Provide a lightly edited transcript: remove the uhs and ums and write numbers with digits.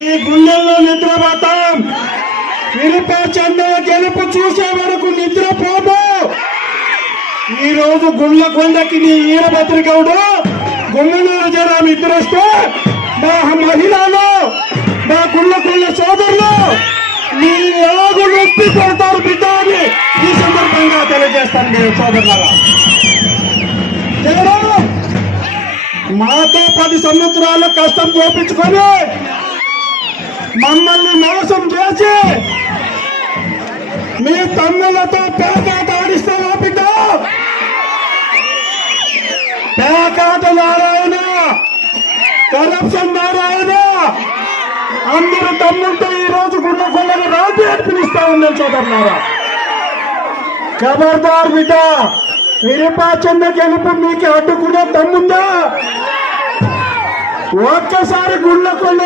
ఈ గుండెల్లో నిద్రపోతాం. విరుపాచంద గెలుపు చూసే వరకు నిద్రపోము. ఈ రోజు గుళ్ళ కొండకి నీ ఈరభద్రగౌడు గుమ్మనూరు జనం నిద్రస్తే మా మహిళలు మా గుళ్ళ కొండ సోదరులు మీ ఆగు నొప్పి కొడతారు బిడ్డ అని ఈ సందర్భంగా తెలియజేస్తాను నేను సోదరులారా. మాతో 10 సంవత్సరాల కష్టం చూపించుకొని మమ్మల్ని మోసం చేసి మీ తమ్ములతో పేకాట ఆడిస్తావా బిడ్డ? పేకాట నారాయణ, కరప్షన్ నారాయణ అందరూ తమ్ముంటే ఈ రోజు గుండె కొల్లని రాజు అని పిలుస్తా ఉందని సోదరులారా. ఖబర్దార్ బిడ్డ, విరుపాచంద గెలుపు మీకు అడ్డుకునే తమ్ముందా? ఒక్కసారి గుండె కొల్ల